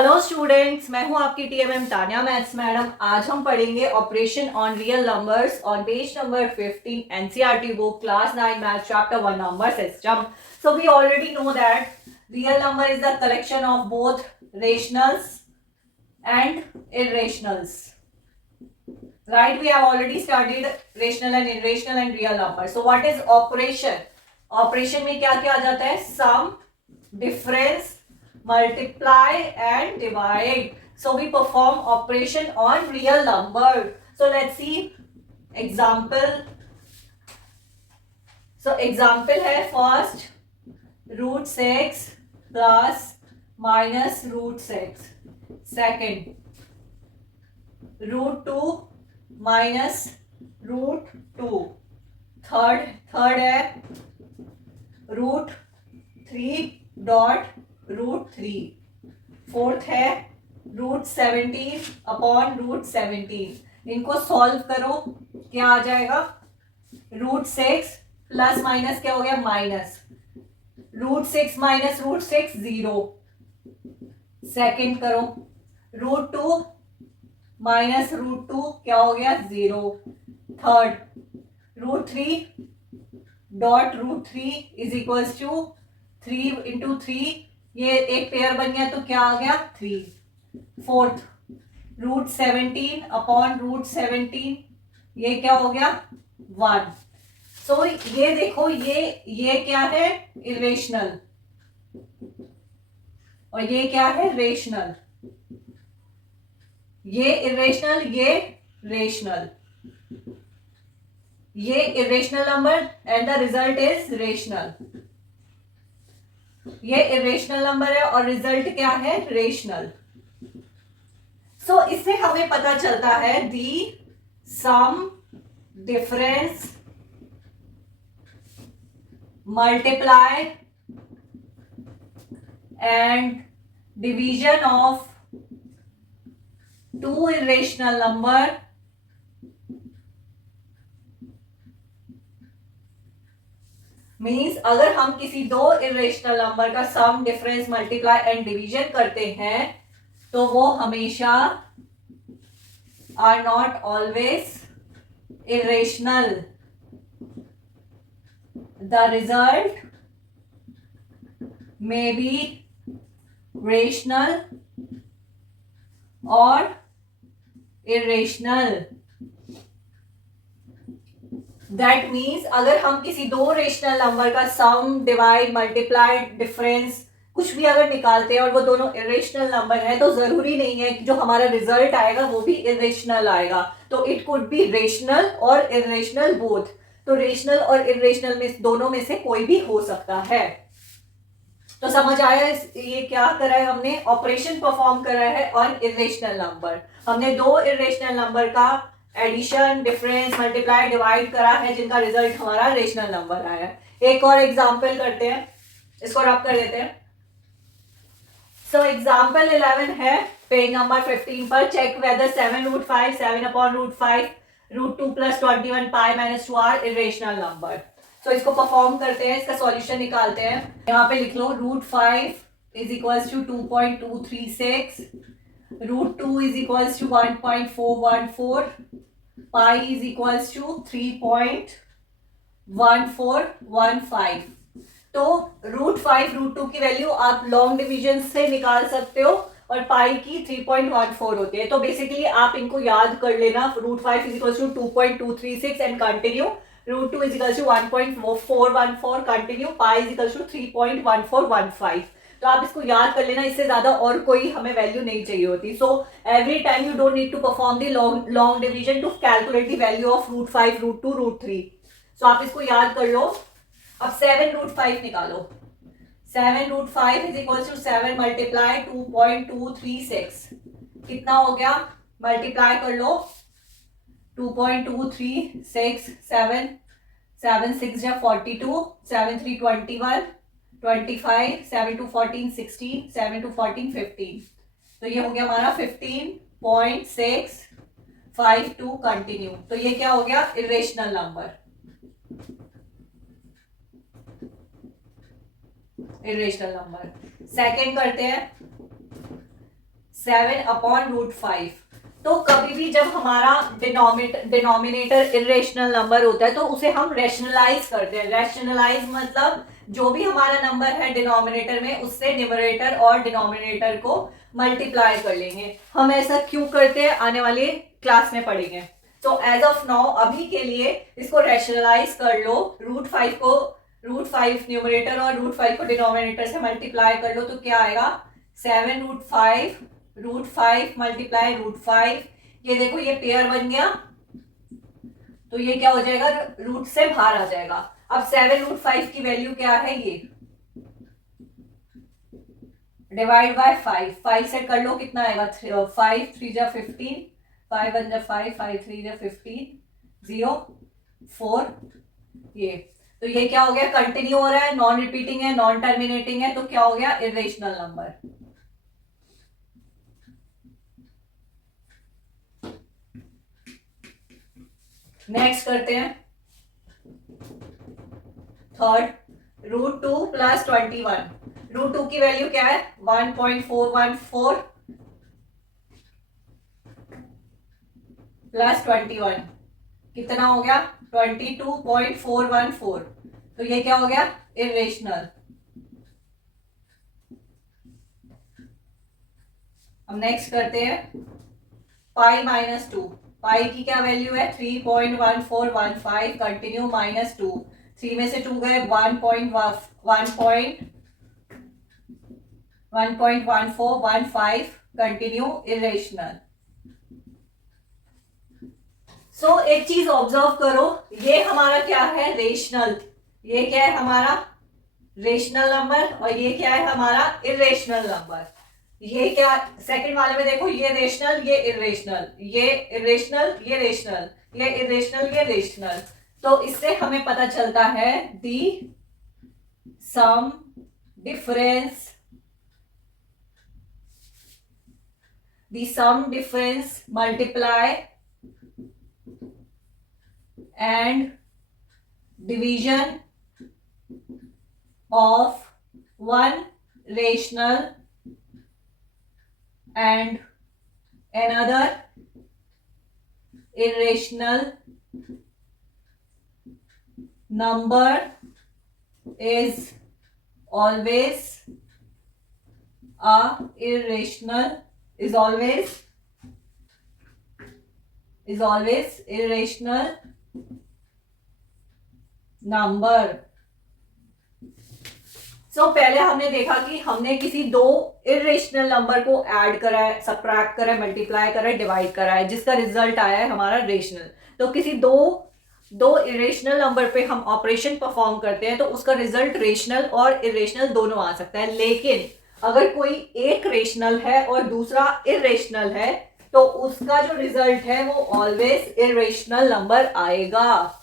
Hello students, मैं हूं आपकी टीएमएम तान्या मैथ्स मैडम। आज हम पढ़ेंगे operation on real numbers on page number 15 NCERT book class 9 maths chapter 1 number system. So we already know that real number is the collection of both rationals and irrationals, right? We have already studied rational and irrational and real numbers. So what is operation? Operation में क्या क्या आ जाता है? Sum, difference, multiply and divide. So we perform operation on real number. So let's see example. So example है first √6 plus minus √6. Second √2 minus √2. Third है √3 dot √3. Fourth है √17 upon √17. इनको solve करो, क्या आ जाएगा? √6 प्लस माइनस क्या हो गया? माइनस. √6 माइनस √6 0. सेकेंड करो, √2 माइनस √2 क्या हो गया? 0. Third √3 dot √3 is equals to 3 into 3. ये एक पेयर बन गया तो क्या आ गया? 3. फोर्थ √17 अपॉन √17, ये क्या हो गया? 1. सो ये देखो, ये क्या है? इरेशनल. और ये क्या है? रेशनल. ये इरेशनल, ये रेशनल. ये irrational number and the result is rational. ये इरेशनल नंबर है और रिजल्ट क्या है? रेशनल. सो इससे हमें पता चलता है the sum, difference, multiply and division of two irrational number means अगर हम किसी दो इरेशनल नंबर का sum, difference, multiply and division करते हैं तो वो हमेशा or not always irrational. The result may be rational or irrational. That means अगर हम किसी दो रेशनल नंबर का सम, डिवाइड, मल्टीप्लाई, डिफरेंस कुछ भी अगर निकालते हैं और वो दोनों इरेशनल नंबर है तो जरूरी नहीं है कि जो हमारा रिजल्ट आएगा वो भी इरेशनल आएगा. तो इट कुड बी रेशनल और इरेशनल बोथ. तो रेशनल और इरेशनल में दोनों में से कोई भी हो सकता है. तो समझ आया ये क्या करा है हमने? ऑपरेशन परफॉर्म करा है ऑन इरेशनल नंबर. हमने दो इरेशनल नंबर का एडिशन, डिफरेंस, मल्टीप्लाई, डिवाइड करा है जिनका रिजल्ट हमारा रेशनल नंबर आया है. एक और एग्जांपल करते हैं, इसको रब कर देते हैं. सो एग्जांपल 11 है पेज नंबर 15 पर. Check whether 7√5 7 upon √5 √2 plus 21 pi minus 2 are irrational number. तो इसको परफॉर्म करते हैं, इसका सॉल्यूशन निकालते हैं. यहाँ पे लिख लो √5 is equals to 2.236, √2 is equals to 1.414, pi is equals to 3.1415. तो √5 √2 की वैल्यू आप लॉन्ग डिवीजन से निकाल सकते हो और पाई की 3.14 होती है. तो बेसिकली आप इनको याद कर लेना. √5 is equals to 2.236 and continue. √2 is equals to 1.414 continue. Pi is equals to 3.1415. तो आप इसको याद कर लेना, इससे ज्यादा और कोई हमें वैल्यू नहीं चाहिए होती. So every time you don't need to perform the long division to calculate the value of √5 √2 √3. सो आप इसको याद कर लो. अब 7√5 निकालो. 7√5 इज इक्वल्स टू 7 मल्टीप्लाई 2.236. कितना हो गया? मल्टीप्लाई कर लो. 2.236 7 7 6 जा 42, 7 3 21, 25, 7 2 14 16, 7 2 14 15. तो ये हो गया हमारा 15.652 कंटिन्यू. तो ये क्या हो गया? Irrational number. Irrational number. Second करते हैं 7/√5। तो कभी भी जब हमारा डिनोमिनेटर इरेशनल नंबर होता है तो उसे हम रैशनलाइज करते हैं। रैशनलाइज मतलब जो भी हमारा नंबर है डिनोमिनेटर में उससे न्यूमरेटर और डिनोमिनेटर को मल्टीप्लाई कर लेंगे। हम ऐसा क्यों करते हैं आने वाले क्लास में पढ़ेंगे। तो एज ऑफ नाउ अभी के लिए इसको रैशनलाइज कर लो। √5 न्यूमरेटर और √5 को डिनोमिनेटर से मल्टीप्लाई कर लो तो क्या आएगा 7√5 √5 मल्टीप्लाई √5। ये देखो ये पेयर बन गया तो ये क्या हो जाएगा रूट से बाहर आ जाएगा। अब 7√5 की वैल्यू क्या है ये डिवाइड बाय 5 से कर लो कितना आएगा 5 3 जा 15 5 1 जा 5 5 3 जा 15 0 4 ये तो ये क्या हो गया कंटिन्यू हो रहा है नॉन रिपीटिंग है नॉन टर्मिनेटिंग है तो क्या हो गया इरेशनल नंबर। नेक्स्ट करते हैं थर्ड √2 + 21। √2 की वैल्यू क्या है 1.414 + 21 कितना हो गया 22.414। तो ये क्या हो गया इरेशनल। अब नेक्स्ट करते हैं π-2। पाई की क्या वैल्यू है 3.1415 कंटिन्यू -2 3 में से 2 गए 1.1415 कंटिन्यू इरेशनल। सो एक चीज ऑब्जर्व करो ये हमारा क्या है रेशनल। ये क्या है हमारा रेशनल नंबर और ये क्या है हमारा इरेशनल नंबर। ये क्या सेकंड वाले में देखो ये रेशनल ये इरेशनल ये इरेशनल ये रेशनल ये इरेशनल ये रेशनल। तो इससे हमें पता चलता है the sum difference multiply and division of one rational and another irrational number is always irrational number। पहले हमने देखा कि हमने किसी दो इरेशनल नंबर को ऐड करा है सबट्रैक्ट करा है मल्टीप्लाई करा है डिवाइड करा है जिसका रिजल्ट आया है हमारा रेशनल। तो किसी दो इरेशनल नंबर पे हम ऑपरेशन परफॉर्म करते हैं तो उसका रिजल्ट रेशनल और इरेशनल दोनों आ सकता है। लेकिन अगर कोई एक रेशनल है और दूसरा इरेशनल है तो उसका जो रिजल्ट है वो ऑलवेज इरेशनल नंबर आएगा।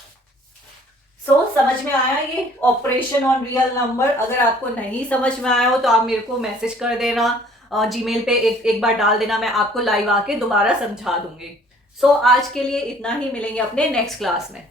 समझ में आया ये ऑपरेशन ऑन रियल नंबर। अगर आपको नहीं समझ में आया हो तो आप मेरे को मैसेज कर देना जीमेल पे एक बार डाल देना मैं आपको लाइव आके दोबारा समझा दूंगी। आज के लिए इतना ही, मिलेंगे अपने नेक्स्ट क्लास में।